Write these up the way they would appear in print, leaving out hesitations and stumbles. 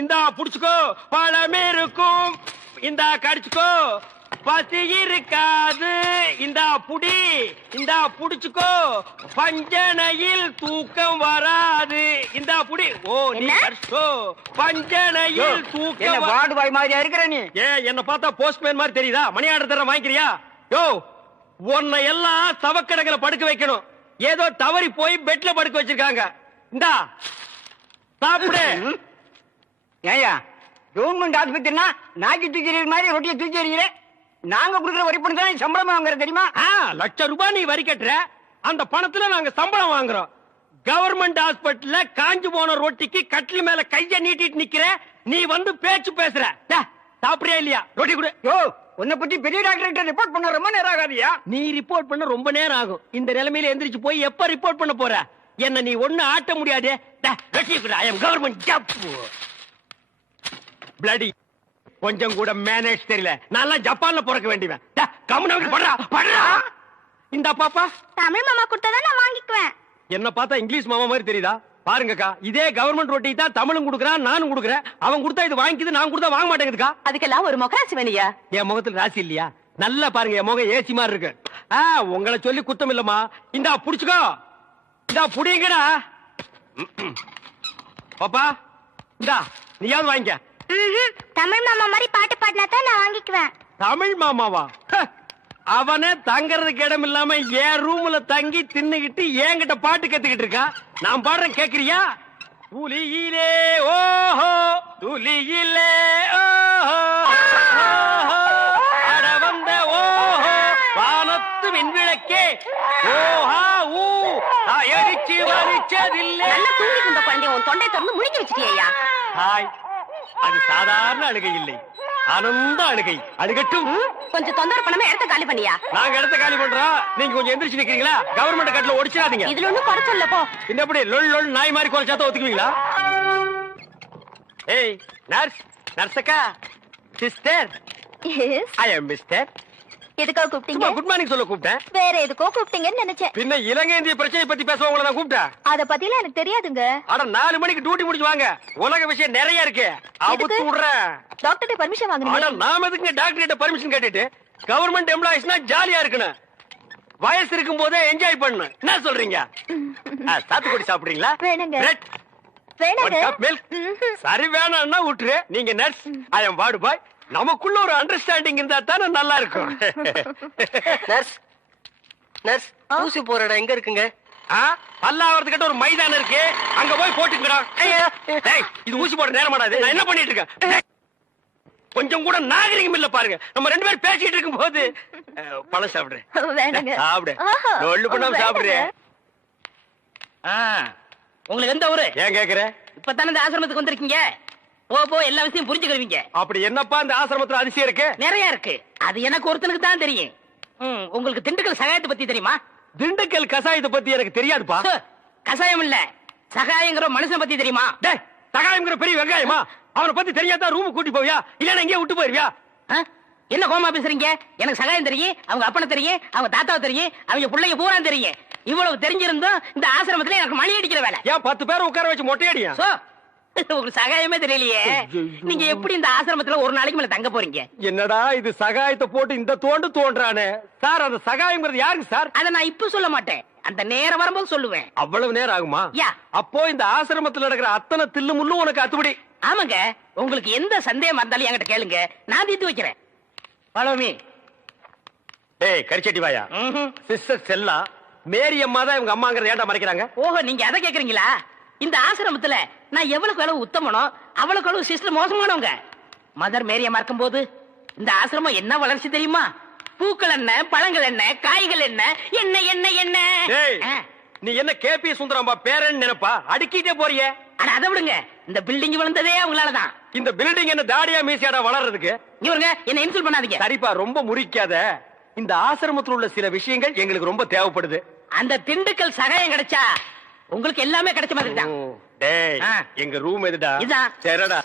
இந்தா புடிச்சுக்கோ, பழம் இருக்கும். இந்தா கடிச்சுக்கோ, பசி இருக்காது. இந்தா புடி, இந்தா புடிச்சுக்கோ, பஞ்சனையில் தூக்கம் வராது. இந்தா புடி. ஓ நீ கடிச்சுக்கோ, பஞ்சனையில் தூக்கம். வார்டு பாய் மாதிரியா இருக்கிற நீ? என்ன பார்த்தா போஸ்ட்மேன் மாதிரி தெரியுதா? மணி ஆர்டர் தர வாங்கிக்கிறியா? யோ, உன்னை எல்லாம் சவக்கடங்களை படுக்க வைக்கணும். ஏதோ தவறி போய் பெட்ல படுக்க வச்சிருக்காங்க. இந்தா சாப்பிடு. ஏயா கவர்மெண்ட் ஆஸ்பத்திரினா நாக்கி தூக்கிற மாதிரி ரொட்டியை தூக்கி எறிகிறேன். நாங்க கொடுக்குற வரி பணம் தான் சம்பளம் வாங்குற தெரியுமா? லட்சம் ரூபாய் நீ வரி கட்டுற, அந்த பணத்துல நாங்க சம்பளம் வாங்குறோம். கவர்மெண்ட் ஹாஸ்பிட்டல்ல காஞ்சு போன ரொட்டிக்கு கட்டில் மேல கைய நீட்டிட்டு நிக்கிற, நீ வந்து பேச்சு பேசுற. சாப்பிடுறியா இல்லையா? ரொட்டி கொடு. யோ, உன்னை பத்தி பெரிய டாக்டர் ரிப்போர்ட் பண்ண ரொம்ப நேரம் ஆகாதியா? நீ ரிப்போர்ட் பண்ண ரொம்ப நேரம் ஆகும். இந்த நிலைமையில எந்திரிச்சு போய் எப்ப ரிப்போர்ட் பண்ண போற? என்ன நீ ஒண்ணு ஆட்ட முடியாது. பிளடி கொஞ்சம் கூட மேனேஜ் தெரியல. நான் ஜப்பான்ல பிறக்க வேண்டியவன். இந்த பாப்பா தமிழ் மாமா கொடுத்தா நான் வாங்கிக்குவேன். என்ன பார்த்தா இங்கிலீஷ் மாமா மாதிரி தெரியுதா? பாருங்கக்கா, இதே கவர்மெண்ட் ரொட்டி தான் தமிழும் குடுக்குறான், நானும் குடுக்குறேன். அவன் கொடுத்தா இது வாங்கிக்குது, நான் கொடுத்தா வாங்க மாட்டேங்குதுக்கா. அதுக்கெல்லாம் ஒரு முகராசி வேணியா? என் முகத்துல ராசி இல்லையா? நல்லா பாருங்க, என் முகம் ஏசி மாதிரி இருக்கு. உங்களை சொல்லி குத்தம் இல்லம்மா. இந்தா புடிச்சுக்கோ, இந்தா புடிங்கடா. பாப்பா இந்தா நீயாவது வாங்கிக்க. தமிழ் மாமா மாதிரி பாட்டு பாடினா தான் நான் வாங்கிக்குவேன். தமிழ் மாமாவா? அவனே தங்கறதுக்கு இடம் இல்லாம என் ரூம்ல தங்கி தின்னுகிட்டு என்கிட்ட பாட்டு கத்துக்கிட்டு இருக்கா. நான் பாடுறேன், கேக்குறியா? துளியிலே ஓஹோ, துளியிலே ஓஹோ, அட வந்த ஓஹோ, வானத்து விண்விளக்கே ஓஹா ஊ எரிச்சு வலிச்சதில்லை. நல்லா தூங்கிட்டு இருந்த குழந்தை உன் தொண்டை திறந்து முழிக்க வச்சிட்டியா? ஹாய், அது சாதாரண அழுகை இல்லை, ஆனந்த அழுகை. அழுகட்டும். கொஞ்சம் தொந்தரவு பண்ணாம இடத்த காலி பண்ணியா? நாங்க இடத்த காலி பண்றோம், நீங்க கொஞ்சம் எந்திரிச்சு நிக்கிறீங்களா? கவர்மெண்ட் கட்டல ஒடிச்சிடாதீங்க. இதுல ஒண்ணும் குறைச்சல்ல போ. எப்படி லொல் லொல் நாய் மாதிரி குறைச்சாத்த ஒத்துக்குவீங்களா? ஏய் நர்ஸ், நர்ஸக்கா, சிஸ்டர், ஐ அம் மிஸ்டர். எதுக்காக கூப்பிட்டீங்க? குட் மார்னிங் சொல்ல கூப்பிட்டேன். வேற எதுக்கோ கூப்பிட்டீங்கன்னு நினைச்சேன். பின்ன இலங்கை இந்திய பிரச்சனை பத்தி பேச உங்களை நான் கூப்பிட்டேன். அத பத்திலாம் எனக்கு தெரியாதுங்க. அட 4 மணிக்கு டியூட்டி முடிச்சு வாங்க, உலக விஷயம் நிறைய இருக்கு. அவுத்து விடுறேன். டாக்டர்ட்ட பர்மிஷன் வாங்குறீங்க? அட நாம எதுக்கு டாக்டர் கிட்ட பர்மிஷன் கேட்டுட்டு? கவர்மெண்ட் எம்ப்ளாயிஸ்னா ஜாலியா இருக்கணும், வயசு இருக்கும் போதே என்ஜாய் பண்ணணும். என்ன சொல்றீங்க? சாத்துக்குடி சாப்பிடுறீங்களா? வேணுங்க. வேணாங்க. சரி வேணாம்னா விட்டுரு. நீங்க நர்ஸ், ஐ அம் வார்டு பாய். நமக்குள்ள ஒரு அண்டர்ஸ்டாண்டிங் இருந்தா தானே நல்லா இருக்கும். நர்ஸ், நர்ஸ், ஊசி போற இடம் எங்க இருக்குங்க? பல்லாவரத்துக்கிட்ட ஒரு மைதானம் இருக்கு, அங்க போய் போட்டுக்கடா. இது ஊசி போட நேரமாடாது. நான் என்ன பண்ணிட்டு இருக்கேன்? கொஞ்சம் கூட நாகரிகம் இல்ல பாருங்க. நம்ம 2 பேரும் பேசிட்டு இருக்கும் போது பழம் சாப்பிடுறேன். சாப்பிடு, ஒண்ணு பண்ணாம சாப்பிடுறேன். உங்களுக்கு எந்த ஊரு? ஏன் கேக்குற? இப்பதானே இந்த ஆசிரமத்துக்கு வந்திருக்கீங்க, போ போ எல்லா விஷயம் புரிஞ்சுக்கிறீங்க. அப்படி என்னப்பா இந்த ஆசிரமத்துல அதிசயம் இருக்கு? நிறைய இருக்கு, அது எனக்கு ஒருத்தனுக்கு தான் தெரியும். உங்களுக்கு திண்டுக்கல் சகாயத்தை பத்தி தெரியுமா? திண்டுக்கல் கசாயத்தை பத்தி எனக்கு தெரியாதுப்பா. கசாயம் இல்ல, சகாயங்கிற மனுஷன் பத்தி தெரியுமா? சகாயம்ங்கிற பெரிய வெங்காயமா? அவனை பத்தி தெரியாதா ரூம் கூட்டி போவியா, இல்லன்னா எங்கேயே விட்டு போயிருவியா? என்ன கோமா பேசுறீங்க? எனக்கு சகாயம் தெரியும், அவங்க அப்பனை தெரியும், அவங்க தாத்தாவை தெரியும், அவங்க பிள்ளைங்க பூரா தெரியும். இவ்வளவு தெரிஞ்சிருந்தோம் இந்த ஆசிரமத்துல எனக்கு மணி அடிக்கிற வேலை. ஏன் 10 பேரை உட்கார வச்சு மொட்டையடியா? உங்களுக்கு சகாயமே தெரியலையே, நீங்க எப்படி இந்த ஆசிரமத்துல ஒரு நாளைக்கு மேல தங்க போறீங்க? என்னடா இது சகாயத்தை போட்டு இந்த தோண்டு தோன்றானே சார். அந்த சகாயம்ங்கிறது யாருக்கு சார்? அத நான் இப்ப சொல்ல மாட்டேன், அந்த நேரம் வரும்போது சொல்லுவேன். அவ்வளவு நேரம் ஆகுமா? யா. அப்போ இந்த ஆசிரமத்துல நடக்கிற அத்தனை தில்லு முள்ளும் உனக்கு அத்துபடி? ஆமாங்க, உங்களுக்கு எந்த சந்தேகம் இருந்தாலும் என்கிட்ட கேளுங்க, நான் தீர்த்து வைக்கிறேன். பழமி. ஏய் கரிச்சட்டி வாயா. சிஸ்டர் செல்லா, மேரி அம்மா தான் இவங்க அம்மாங்கிறத ஏன்டா மறைக்கிறாங்க? ஓஹோ, நீங்க அதை கேக்குறீங்களா? இந்த ஆசிரமத்துல நான் எவ்வளவுக்கு அளவு உத்தமனோ அவ்வளவுக்கு அளவு சிஸ்டர் மோசமானவங்க. மதர் மேரி அம்மா இருக்கும் போது இந்த ஆசிரமம் என்ன வளர்ச்சி தெரியுமா? பூக்கள் என்ன, பழங்கள் என்ன, காய்கள் என்ன, என்ன என்ன என்ன. நீ என்ன கேபி சுந்தரம்பா பேரன் நினைப்பா? அடுக்கிட்டே போறியே. ஆனா அதை விடுங்க, இந்த பில்டிங் விழுந்ததே அவங்களாலதான். இந்த பில்டிங் என்ன தாடியா மீசியாடா வளர்றதுக்கு? இவருங்க என்ன இன்சல்ட் பண்ணாதீங்க. சரிப்பா, ரொம்ப முறிக்காத. இந்த ஆசிரமத்தில் உள்ள சில விஷயங்கள் எங்களுக்கு ரொம்ப தேவைப்படுது. அந்த திண்டுக்கல் சகாயம் கிடைச்சா உங்களுக்கு எல்லாமே கிடைச்ச மாதிரி தான். டேய், எங்க ரூம் எதுடா? இதான். சரிடா.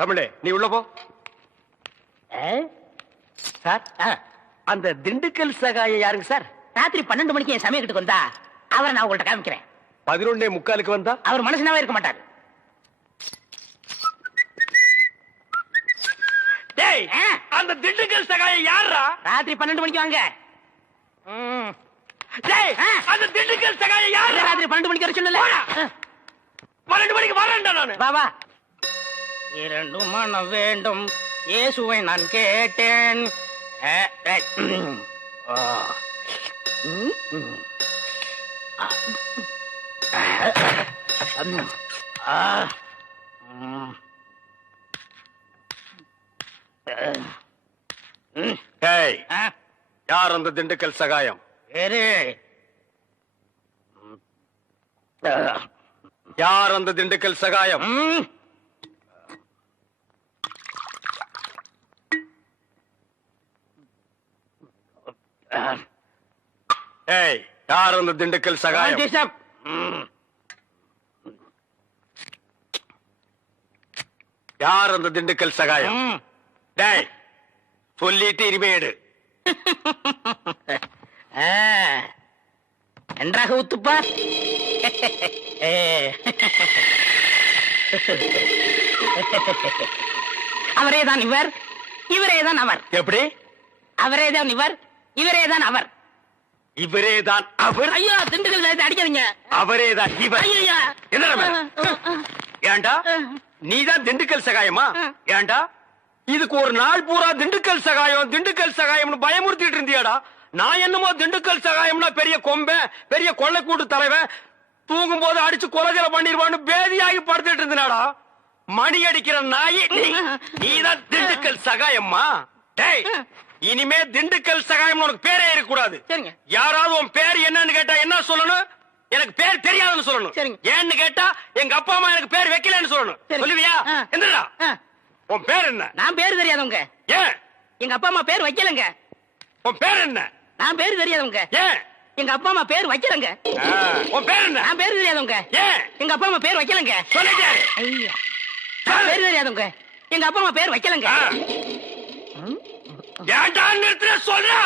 தமிழே, நீ உள்ள போ. சார், அந்த திண்டுக்கல் சகாயம் யாருங்க சார்? ராத்திரி 12 மணிக்கு என் சமயத்துக்கு வந்தா அவரை நான் உங்கள்ட்ட காமிக்கிறேன். 11:45 வந்தா அவர் மனுஷனாவே இருக்க மாட்டாரு. டேய் ஆ. அந்த திண்டுக்கல் சகாயம் யாரா? ராத்திரி 12 மணிக்கு வாங்க. டேய் ஆ. அந்த திண்டுக்கல் சகாயம் யாரா? ராத்திரி 12 மணிக்கு வர சொன்னல. 12 மணிக்கு வரேன்டா நானு. வா வா. 2 மனம் வேண்டும் இயேசுவை நான் கேட்டேன். டேய் யார் அந்த திண்டுக்கல் சகாயம்? யார் அந்த திண்டுக்கல் சகாயம்? ஏய் யார் அந்த திண்டுக்கல் சகாயம்? யார் அந்த திண்டுக்கல் சகாயம்? டேய் சொல்லிட்டு இனிமே எடு. நன்றாக ஊத்துப்பா. அவரேதான் இவர், இவரேதான் அவர். எப்படி? அவரேதான் இவர், இவரேதான் அவர். இவரேதான் அவர், ஐயோ திண்டுக்கல் சாயத்தை அடிக்காதீங்க. அவரேதான் இவர். ஐயா என்னடா ஏண்டா நீதான் திண்டுக்கல் சகாயமா? ஏண்டா இதுக்கு ஒரு நாள் பூரா திண்டுக்கல் சகாயம் திண்டுக்கல் சகாயம்னு பயமுறுத்திட்டு இருந்தியாடா? நான் என்னமோ திண்டுக்கல் சகாயம்னா பெரிய கொம்பன், பெரிய கொள்ளைக்கூட்டு தலைவன், தூங்கும் போது அடிச்சு கொலைகளை பண்ணிடுவான்னு பேதியாகி படுத்துட்டு இருந்தாடா. மணி அடிக்கிற நாயி நீதான் திண்டுக்கல் சகாயம்மா? டேய் இனிமே திண்டுக்கல் சகாயம் உனக்கு பேரே இருக்க கூடாது. சரிங்க. யாராவது உன் பேர் என்னன்னு கேட்டா என்ன சொல்லணும்? எனக்கு பேர் தெரியாதுன்னு சொல்லணும். சரிங்க. ஏன்னு கேட்டா எங்க அப்பா அம்மா எனக்கு பேர் வைக்கலன்னு சொல்லணும். சரி. சொல்லுவியா? எந்திரா. ஆ. உன் பேர் என்ன? நான் பேரு தெரியாதவங்க. ஏன்? எங்க அப்பா அம்மா பேர் வைக்கலங்க. உன் பேர் என்ன? நான் பேரு தெரியாதவங்க. ஏன்? எங்க அப்பா அம்மா பேர் வைக்கலங்க. உன் பேர் என்ன? நான் பேரு தெரியாதவங்க. ஏன்? எங்க அப்பா அம்மா பேர் வைக்கலங்க. சொல்லிட்டே. ஐயா நான் பேரு தெரியாதவங்க. எங்க அப்பா அம்மா பேர் வைக்கலங்க. ஏன்டா நிறுத்துற சொல்றா?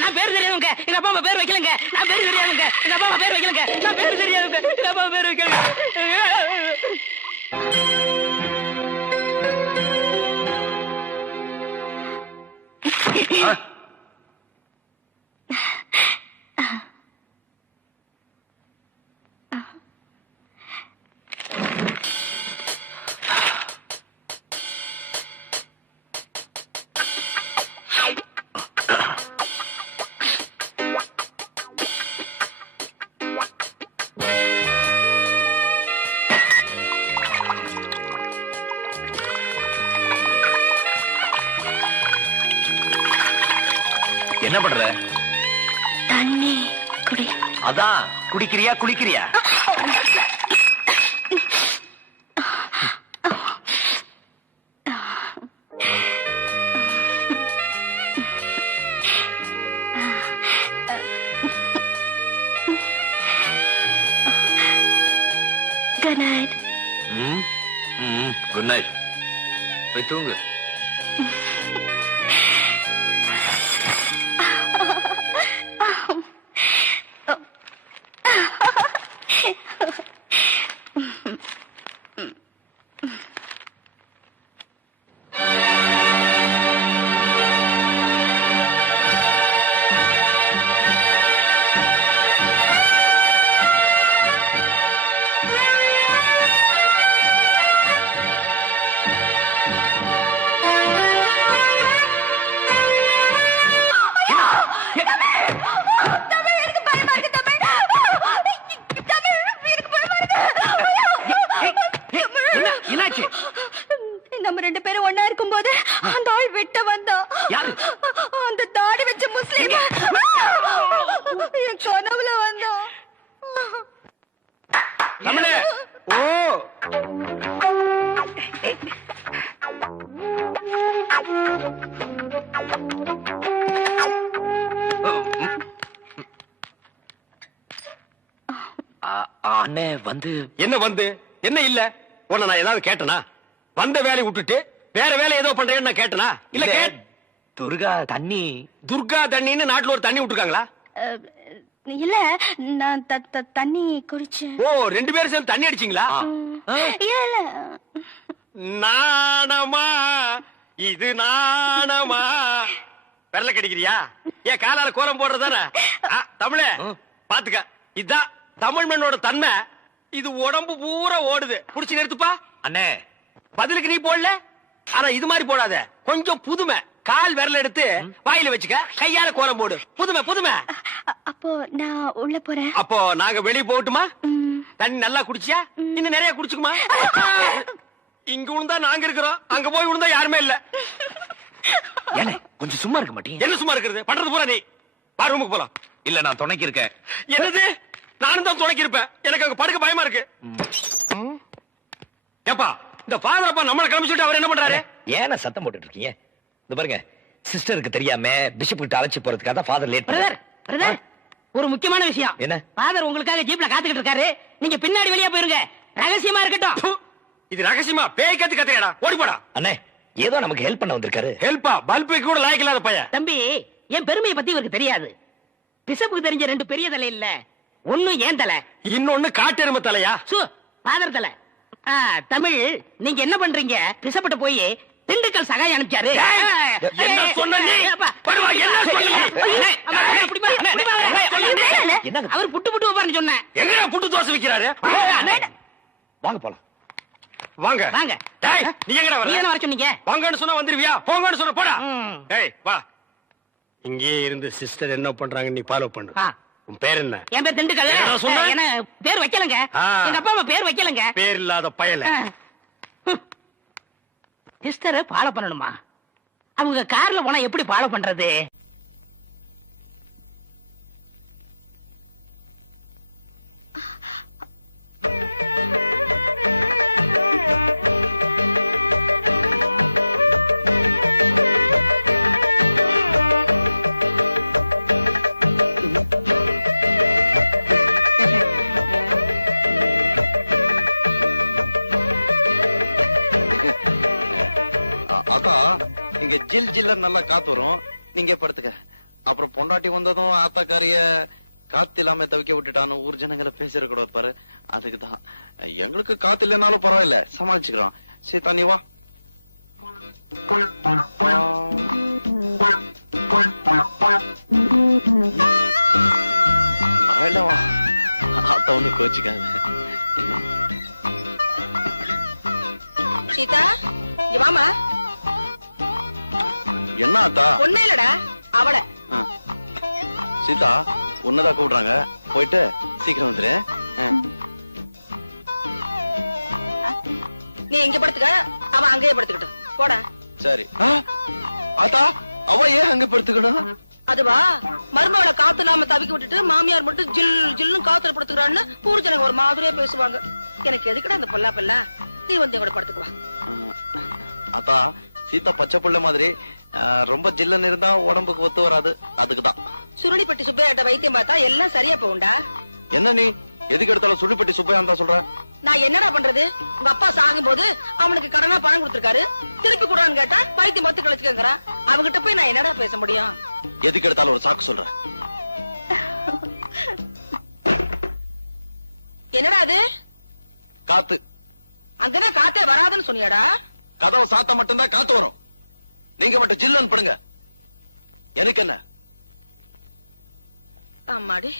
நான் பேரு தெரியாதவங்க. எங்க அப்பா அம்மா பேர் வைக்கலங்க. நான் பேரு தெரியாதவங்க. எங்க அப்பா அம்மா பேர் வைக்கலங்க. நான் பேரு தெரியாதவங்க. எங்க அப்பா அம்மா பேர் வைக்கலங்க. என்ன பண்ற? தண்ணி குடி. அதான் குடிக்கிறியா குளிக்கிறியா? Good night. Good night. போய் தூங்கு. நம்ம ரெண்டு பேரும் ஒண்ணா இருக்கும்போது அந்த ஆள் வெட்ட வந்தா. அந்த தாடி வச்ச முஸ்லீம் என் கனவுல வந்தா. தமிழே. ஓ அண்ணே வந்து என்ன வந்து என்ன இல்ல? உன்னை நான் ஏதாவது கேட்டனா? வந்த வேலையை விட்டுட்டு வேற வேலை ஏதோ பண்றேன்னு நான் கேட்டனா? இல்ல துர்கா தண்ணி. துர்கா தண்ணின்னு நாட்டுல ஒரு தண்ணி விட்டுருக்காங்களா? இல்ல நான் தண்ணி குடிச்சேன். ஓ 2 பேரும் சேர்ந்து தண்ணி அடிச்சீங்களா? இல்ல இல்ல நாணமா இது நாணமா பெரல கடிக்கிறியா? ஏன் காலால கோலம் போடுறதானே? தமிழே பாத்துக்க, இதுதான் தமிழ் மண்ணோட தன்மை. இது உடம்பு பூரா ஓடுது. புடிச்சு நிறுத்துப்பா. அண்ணே பதிலுக்கு நீ போடல, ஆனா இது மாதிரி போடாத. கொஞ்சம் புதுமை. கால் விரல எடுத்து வாயில வச்சுக்க, கையால கோலம் போடு. புதுமை புதுமை. அப்போ நான் உள்ள போறேன். அப்போ நாங்க வெளிய போகட்டுமா? தண்ணி நல்லா குடிச்சியா? இன்னும் நிறைய குடிச்சுக்குமா? இங்க விழுந்தா நாங்க இருக்கிறோம், அங்க போய் விழுந்தா யாருமே இல்ல. ஏனே கொஞ்சம் சும்மா இருக்க மாட்டீங்க? என்ன சும்மா இருக்கிறது? பண்றது பூரா நீ. வா ரூமுக்கு போலாம். இல்ல நான் துணைக்கு இருக்கேன். என்னது? நானும் தான் துணைக்கு இருப்பேன். எனக்கு அங்க படுக்க பயமா இருக்கு. ஏப்பா இந்த ஃபாதர் அப்பா நம்மள கிளம்பி சொல்லிட்டு அவர் என்ன பண்றாரு? ஏன சத்தம் போட்டுட்டு இருக்கீங்க? இந்த பாருங்க, சிஸ்டருக்கு தெரியாம பிஷப் கிட்ட அழைச்சு போறதுக்காக தான் ஃபாதர் லேட் பிரதர் பிரதர் ஒரு முக்கியமான விஷயம். என்ன? ஃபாதர் உங்களுக்காக ஜீப்ல காத்துக்கிட்டு இருக்காரு. நீங்க பின்னாடி வெளியே போயிருங்க, ரகசியமா இருக்கட்டும். ப்பு, இது ரகசியமா பேய் கத்து கத்துக்கடா. ஓடி போடா. அண்ணே ஏதோ நமக்கு ஹெல்ப் பண்ண வந்திருக்காரு. ஹெல்ப்பா? பல்புக்கு கூட லாய்க்கு இல்லாத பையன். தம்பி, என் பெருமையை பத்தி இவருக்கு தெரியாது. பிஷப்புக்கு தெரிஞ்ச 2 பெரிய தலை இல்ல, ஒண்ணு ஏன் தலை, இன்னொன்னு காட்டெருமை தலையா? சு ஃபாதர் தலை. தமிழ், நீங்க என்ன பண்றீங்க? பிஷப்பிட்ட போய் திண்டுக்கல் சகாய் அனுப்பிச்சாரு. என்ன சொன்ன நீ? படுவா, என்ன சொன்ன? என்னங்க? அவர் புட்டு புட்டு வைப்பாருன்னு சொன்னேன். எங்கடா புட்டு தோசை விக்கிறாரு? வாங்க போலாம். வாங்க வாங்க. டேய், நீ எங்கடா நீ வர? என்ன வர சொன்னீங்க? வாங்கன்னு சொன்னா வந்துருவியா? போங்கன்னு சொன்னா போடா. ம். டேய் வா. இங்கே இருந்து சிஸ்டர் என்ன பண்றாங்க நீ ஃபாலோ பண்ணு. ஆ. உன் பேர் என்ன? என் பேர் திண்டுக்கல். என்னடா சொன்ன? என்ன பேர் வைக்கலங்க. ஆ. எங்க அப்பா அம்மா பேர் வைக்கலங்க. பேர் இல்லாத பயல. சிஸ்டரை ஃபாலோ பண்ணணுமா? அவங்க கார்ல போனா எப்படி ஃபாலோ பண்றது? அதா இங்க ஜில் ஜில்ல நல்லா காத்து வரும், நீங்க படுத்துக்க. அப்புறம் பொண்டாட்டி வந்ததும் ஆத்தாக்காரிய காத்து இல்லாம தவிக்க விட்டுட்டான்னு ஊர் ஜனங்களை பேசிடக்கூடாது பாரு, அதுக்குதான். எங்களுக்கு காத்து இல்லைனாலும் பரவாயில்ல, சமாளிச்சுக்கிறோம். சீதா நீ வா. பரவாயில்ல வா, ஆத்தா ஒண்ணு கோச்சுக்காது. சீதா, இங்க வாமா. என்ன ஆத்தா? ஒண்ணு இல்லடா, அவள. சீதா உன்னதான் கூப்பிடுறாங்க, போயிட்டு சீக்கிரம் வந்துரு. நீ இங்க படுத்துக்க, அவன் அங்கேயே படுத்துக்கிட்டு போடா. சரி. ஆத்தா அவ ஏன் அங்க படுத்துக்கணும்? அதுவா, மருமகளை காத்து இல்லாம தவிக்க விட்டுட்டு மாமியார் மட்டும் ஜில் ஜில்லும் காத்துல படுத்துக்கிறான்னு ஊர் ஜனங்க ஒரு மாதிரியா பேசுவாங்க. எனக்கு எதுக்குடா அந்த பொல்லா பல்லா? நீ வந்து கூட படுத்துக்குவா. ஆத்தா சீதா பச்சை புள்ள மாதிரி ரொம்ப ஜில்லன்னு இருந்தா உடம்புக்கு ஒத்து வராது, அதுக்குதான். சுருளிப்பட்டி சுப்பையாட்ட வைத்தியம் பார்த்தா எல்லாம் சரியா போகும்டா. என்ன நீ எதுக்கு எடுத்தாலும் சுள்ளிப்பட்டி சுப்பையான் தான் சொல்ற? நான் என்னடா பண்றது? உங்க அப்பா சாகும்போது அவனுக்கு கடனா பணம் கொடுத்திருக்காரு, திருப்பி கூடான்னு கேட்டா வைத்தியம் மொத்த கழிச்சுக்கங்கிறான். அவங்கிட்ட போய் நான் என்னடா பேச முடியும்? எதுக்கு எடுத்தாலும் ஒரு சாக்கு சொல்ற? என்னடா அது? காத்து. அங்கதான் காத்தே வராதுன்னு சொன்னியாடா? கதவை சாத்தா மட்டும்தான் காத்து வரும், நீங்க மட்டும் ஜில்லுன்னு படுங்க. எனக்கு என்ன? ஆமாடி.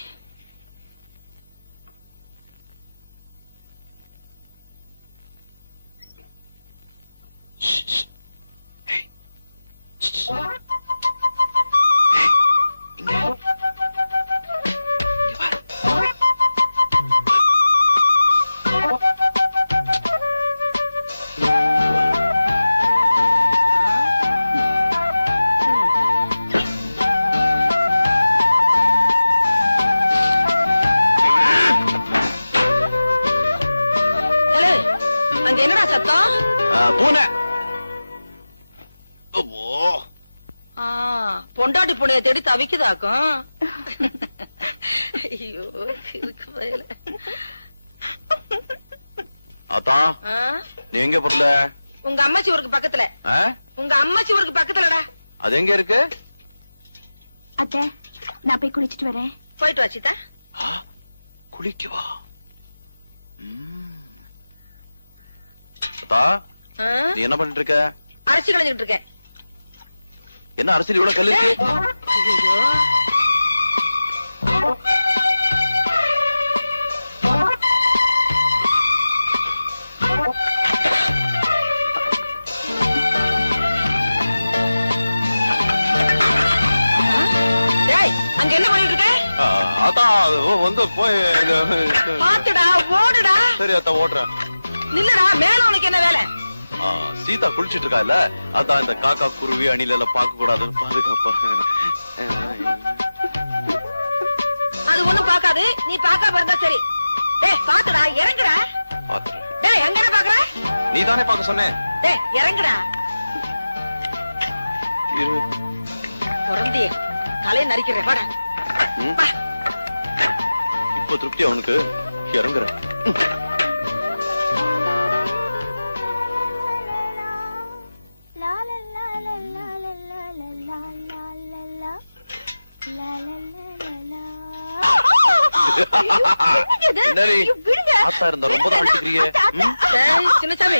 அங்க என்னடா சத்தம்? பூனை. பொண்டாட்டி பூனைய தேடி தவிக்குதாக்கும். ஐயோ இருக்கு வயல. அத்தா நீ எங்க பொருள? உங்க அம்மாச்சி ஊருக்கு பக்கத்துல. உங்க அம்மாச்சி ஊருக்கு பக்கத்துலடா. அது எங்க இருக்கு? அத்தை, நான் போய் குளிச்சிட்டு வரேன். போயிட்டு வா சீதா. குளிக்கவா? அத்தா, ஆ? நீ என்ன பண்ணிட்டு இருக்க? அரிசி களைஞ்சிட்டு இருக்கேன். என்ன அரசியல் இவ்வளவு கல் இருக்கு? ஐயோ, டேய், அங்க என்ன பண்ணிட்டு இருக்க? அத்தா, அது வந்து போய் பாத்துடா, ஓடுடா. சரி அத்தா, ஓட்டுறேன். நில்லுடா, மேல உனக்கு என்ன வேலை? சீதா குளிச்சிட்டு இருக்கா இல்ல, அதான் இந்த காக்கா குருவி அணில எல்லாம் பார்க்க கூடாதுன்னு பாதுகாப்பா. அது ஒண்ணும் பாக்காது, நீ பாக்காம இருந்தா சரி. டேய் பாத்துடா, இறங்குடா. பாத்துறேன். டேய் எங்க பாக்குற? நீ தானே பார்க்க சொன்னேன். டேய் இறங்குடா. இரு. பொறந்தியே தலையை நரிக்கிறேன், வாடா. வா. இப்போ திருப்தி அவனுக்கு, இறங்குறேன். ஆத்தா இருந்தா ரொம்ப தான் அடிச்சுக்கிறியே. டேய் சின்னசாமி,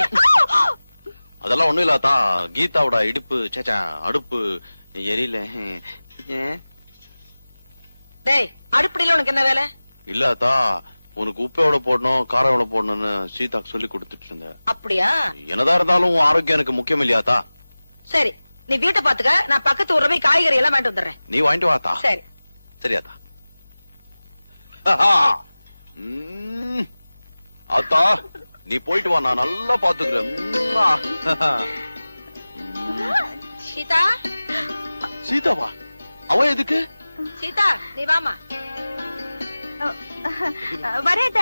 அதெல்லாம் ஒண்ணும் இல்லாதா, கீதாவோட இடுப்பு சேச்சா அடுப்பு எரியல. டேய் அடுப்படியில உனக்கு என்ன வேலை? இல்லாதா, உனக்கு உப்பு எவ்வளவு போடணும் காரம் எவ்வளவு போடணும்னு சீதாக்கு சொல்லி கொடுத்துட்டு இருந்தேன். அப்படியா? என்னதான் இருந்தாலும் உன் ஆரோக்கியம் எனக்கு முக்கியம் இல்லையாத்தா? சரி, நீ வீட்டை பாத்துக்க, நான் பக்கத்து ஊர்ல போய் காய்கறி எல்லாம் வாங்கிட்டு வந்துடுறேன். நீ வாங்கிட்டு வாத்தா. சரி. சரியாத்தா. அத்தா, நீ போயிட்டு வா, நான் நல்லா பாத்துக்கிறேன். சீதா, சீதாவா? அவன் எதுக்கு? சீதா நீ வாமா. வரேத.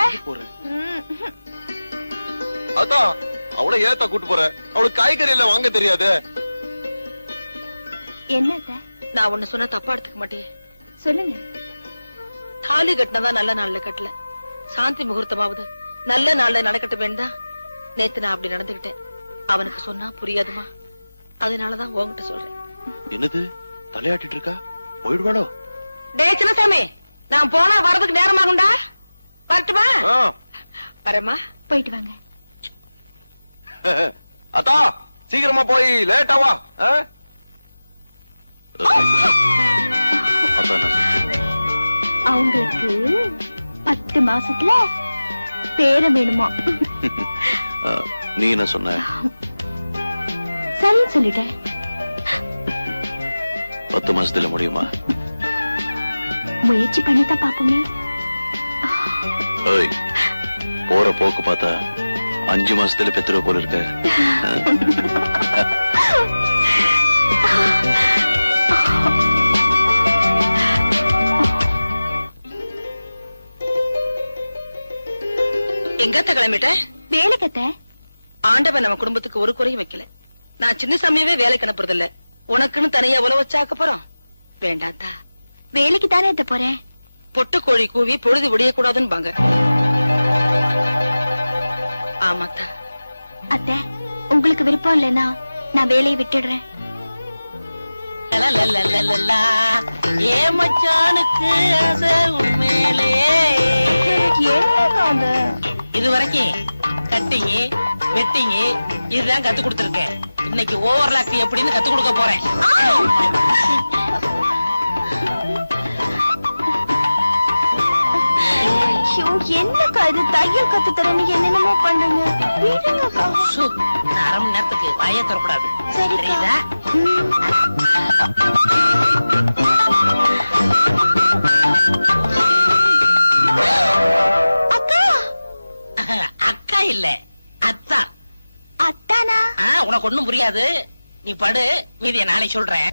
அத்தா, அவளை ஏத்தா கூட்டு போற? அவளுக்கு காய்கறி எல்லாம் வாங்க தெரியாது. என்னத்த? நான் ஒண்ணு சொன்ன தப்பா எடுத்துக்க மாட்டியே? சொல்லுங்க. தாலி கட்டினதா நல்ல நாள்ல கட்டல, சாந்தி முகூர்த்தமாவது நல்ல நாள்ல நடக்கட்டும் வேண்டாம். நேத்து நான் அப்படி நடந்துகிட்டேன். அவனுக்கு சொன்னா புரியாதுமா, அதனாலதான் உன்கிட்ட சொல்றேன். என்னது தலையாட்டிட்டு இருக்கா? போயிடுவாளோ? டே சின்னசாமி, நான் போனா வரதுக்கு நேரமாகும்டா. வரட்டுமா? வரமா. போயிட்டு வாங்க. அத்தா, சீக்கிரமா போய் லேட்டாவா. அவங்களுக்கு 10 மாசத்துல பேரம் வேணுமா? நீ என்ன சொன்ன? சரின்னு சொல்லிட்டேன். 10 மாசத்துல முடியுமா? முயற்சி பண்ணித்தான் பாப்போமே. ஓய், போற போக்கு பார்த்தா 5 மாசத்துல பெத்துற போல இருக்க. எங்கத்த கிளம்பிட்ட? வேலைக்கத்த. ஆண்டவன் நம்ம குடும்பத்துக்கு ஒரு குறையும் வைக்கல. நான் சின்ன சமயவே வேலைக்கு அனுப்புறது இல்ல. உனக்குன்னு தனியா உழவு வச்சாக்க போறோம். வேண்டாத்தா. வேலைக்கு தானே எத்த போறேன். பொட்டு கோழி கூவி பொழுது விடிய கூடாதுன்னு. ஆமாத்தா. அத்தை, உங்களுக்கு விருப்பம் இல்லைன்னா நான் வேலையை விட்டுடுறேன். ஏ மச்சானுக்கு ஆசை உண்மையிலே. இது வரைக்கும் கட்டிங் வெட்டிங் இதுதான் கத்து கொடுத்துருக்கேன். இன்னைக்கு ஓவர்லாக் எப்படின்னு கத்து கொடுக்க போறேன். என்னக்கா இது தையல் கத்து தரேன்னு என்னென்னமோ பண்ணுங்க. விடுங்கக்கா. நான் 1/2 மணி நேரத்துக்கு வாயே தரக்கூடாது. சரிதா? அக்கா. அக்கா இல்ல, அத்தா. அத்தானா? உனக்கு ஒண்ணும் புரியாது. நீ படு, மீதிய நாளைக்கு சொல்றேன்.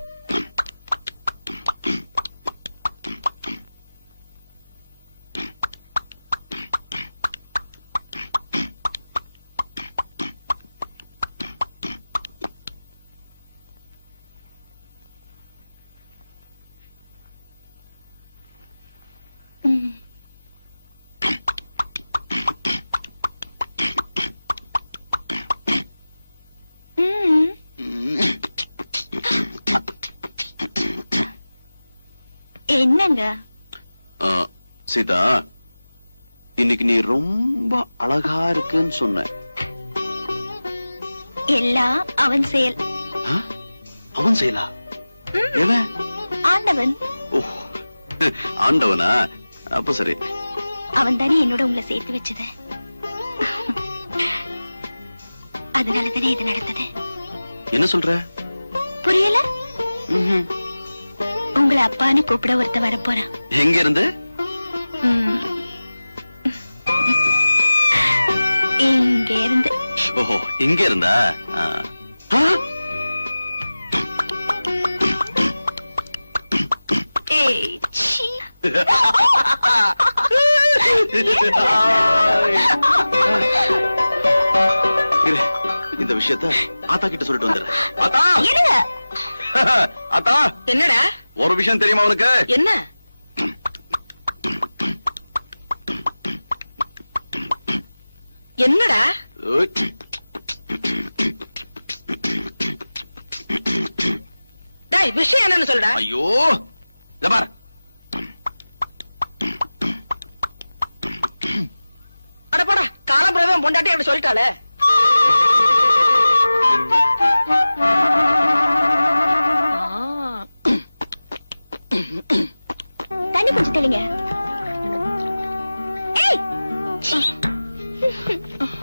என்னங்க? சீதா, இன்னைக்கு நீ ரொம்ப அழகா இருக்குன்னு சொன்ன. எல்லாம் அவன் செயல். அவன் செய்யலா? எவன்? ஆண்டவன். ஓ, ஆண்டவனா? அப்ப சரி. அவன் தானே என்னோட உங்களை சேர்த்து வச்சது. அதனால தானே இது நடந்தது. என்ன சொல்ற? புரியல? உங்களை அப்பான்னு கூப்பிட ஒருத்த வரப்போறான். எங்க இருந்து? இங்க இருந்து. ஓஹோ, இங்க இருந்தா? ஏய், சீ. இரு, இந்த விஷயத்த ஆத்தா கிட்ட சொல்லிட்டு வந்துடுறேன். ஆத்தா! என்னங்க? ஆத்தா! என்னடா? ஒரு விஷயம் தெரியுமா உனக்கு? என்ன? என்னடா? டேய், விஷயம் என்னன்னு சொல்லுடா. ஐயோ, இத பாரு. அட போடா, காலம்புறவன் பொண்டாட்டி அப்படி சொல்லிட்டாளே. தண்ணி குடிச்சு தெளிங்க.